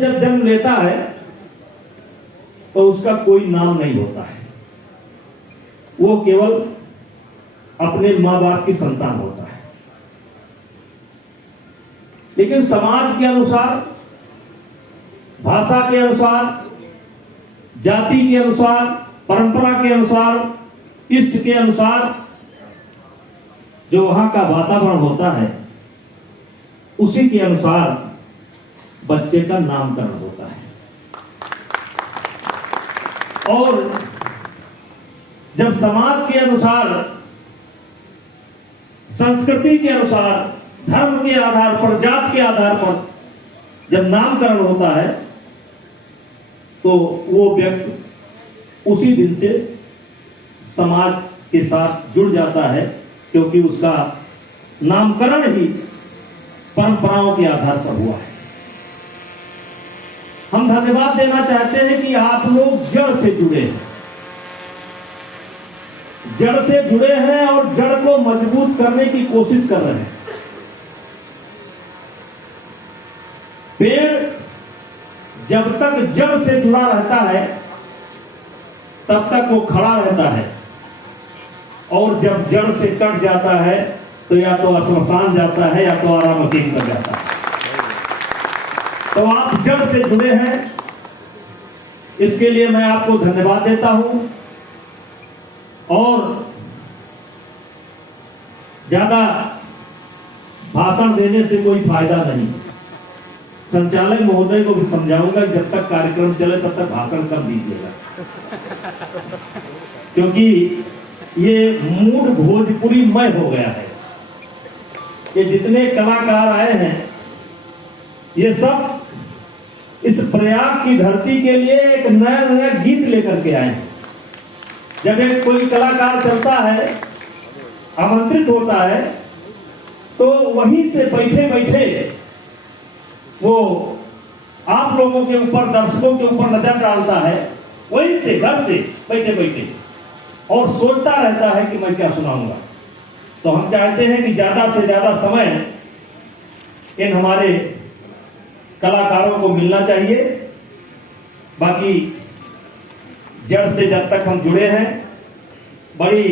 जब जन्म लेता है तो उसका कोई नाम नहीं होता है, वो केवल अपने मां बाप की संतान होता है। लेकिन समाज के अनुसार, भाषा के अनुसार, जाति के अनुसार, परंपरा के अनुसार, इष्ट के अनुसार जो वहां का वातावरण होता है उसी के अनुसार बच्चे का नामकरण होता है। और जब समाज के अनुसार, संस्कृति के अनुसार, धर्म के आधार पर, जात के आधार पर जब नामकरण होता है तो वो व्यक्ति उसी दिन से समाज के साथ जुड़ जाता है, क्योंकि उसका नामकरण ही परंपराओं के आधार पर हुआ है। हम धन्यवाद देना चाहते हैं कि आप लोग जड़ से जुड़े हैं, जड़ से जुड़े हैं और जड़ को मजबूत करने की कोशिश कर रहे हैं। पेड़ जब तक जड़ से जुड़ा रहता है तब तक वो खड़ा रहता है, और जब जड़ से कट जाता है तो या तो श्मशान जाता है या तो आराम मशीन पर जाता है। तो आप जड़ से जुड़े हैं, इसके लिए मैं आपको धन्यवाद देता हूं। और ज्यादा भाषण देने से कोई फायदा नहीं। संचालक महोदय को भी समझाऊंगा कि जब तक कार्यक्रम चले तब तक भाषण कम दीजिएगा, क्योंकि ये मूड भोजपुरी मय हो गया है। ये जितने कलाकार आए हैं ये सब इस प्रयाग की धरती के लिए एक नया नया गीत लेकर के आए हैं। जब एक कोई कलाकार चलता है, आमंत्रित होता है, तो वहीं से बैठे बैठे वो आप लोगों के ऊपर, दर्शकों के ऊपर नजर डालता है, वहीं से घर से बैठे बैठे, और सोचता रहता है कि मैं क्या सुनाऊंगा। तो हम चाहते हैं कि ज्यादा से ज्यादा समय इन हमारे कलाकारों को मिलना चाहिए। बाकी जड़ से जब तक हम जुड़े हैं, बड़ी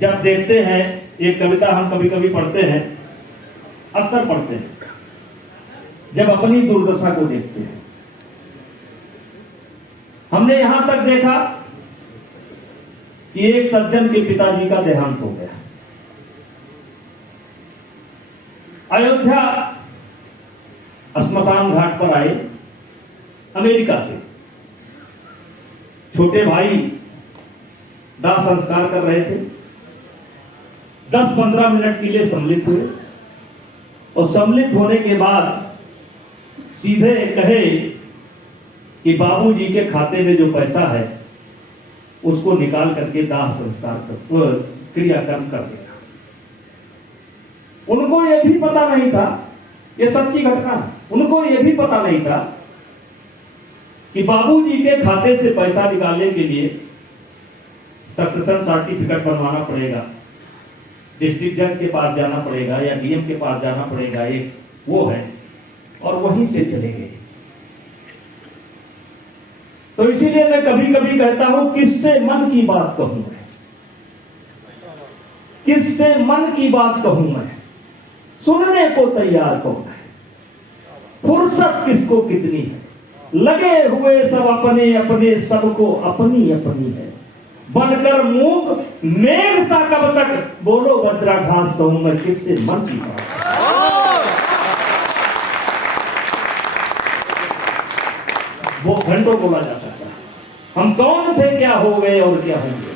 जब देखते हैं, एक कविता हम कभी कभी पढ़ते हैं, अक्सर पढ़ते हैं, जब अपनी दुर्दशा को देखते हैं। हमने यहां तक देखा कि एक सज्जन के पिताजी का देहांत हो गया। अयोध्या श्मशान घाट पर आए अमेरिका से, छोटे भाई दाह संस्कार कर रहे थे। 10-15 मिनट के लिए सम्मिलित हुए, और सम्मिलित होने के बाद सीधे कहे कि बाबूजी के खाते में जो पैसा है उसको निकाल करके दाह संस्कार क्रियाक्रम कर देगा। उनको यह भी पता नहीं था, यह सच्ची घटना है, उनको यह भी पता नहीं था कि बाबूजी के खाते से पैसा निकालने के लिए सक्सेशन सर्टिफिकेट बनवाना पड़ेगा, डिस्ट्रिक्ट जज के पास जाना पड़ेगा या डीएम के पास जाना पड़ेगा, एक वो है, और वहीं से चले गए। तो इसीलिए मैं कभी कभी कहता हूं, किससे मन की बात कहूं मैं, किससे मन की बात कहूं मैं, सुनने को तैयार कौन है, फुर्सत किसको कितनी है, लगे हुए सब अपने अपने, सबको अपनी अपनी है, बनकर मूक मेघ सा कब तक, बोलो वज्राघात सहूं मैं, किससे मन की बात। वो घंटों बोला जा सकता है। हम कौन थे, क्या हो गए और क्या होंगे,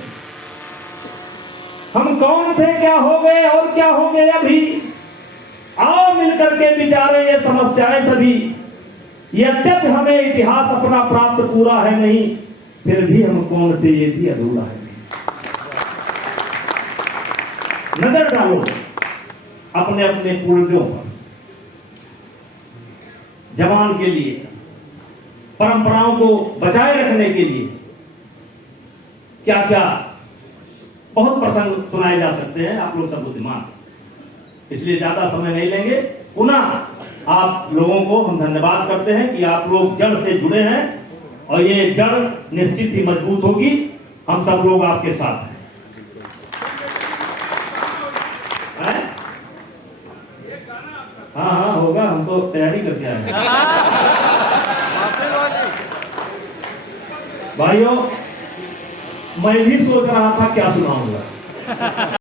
हम कौन थे, क्या हो गए और क्या होंगे अभी। आओ मिलकर के विचारे ये समस्याएं सभी, यद्यपि हमें इतिहास अपना प्राप्त पूरा है नहीं, फिर भी हम कौन थे ये भी अधूरा है। नजर डालो अपने अपने पूर्वजों पर, जवान के लिए, परंपराओं को बचाए रखने के लिए क्या क्या बहुत प्रसंग सुनाए जा सकते हैं। आप लोग सब बुद्धिमान, इसलिए ज्यादा समय नहीं लेंगे। पुनः आप लोगों को हम धन्यवाद करते हैं कि आप लोग जड़ से जुड़े हैं और ये जड़ निश्चित ही मजबूत होगी। हम सब लोग आपके साथ हैं। हाँ हाँ होगा, हम तो तैयारी करके आए हैं। भाइयों, मैं भी सोच रहा था क्या सुनाऊंगा।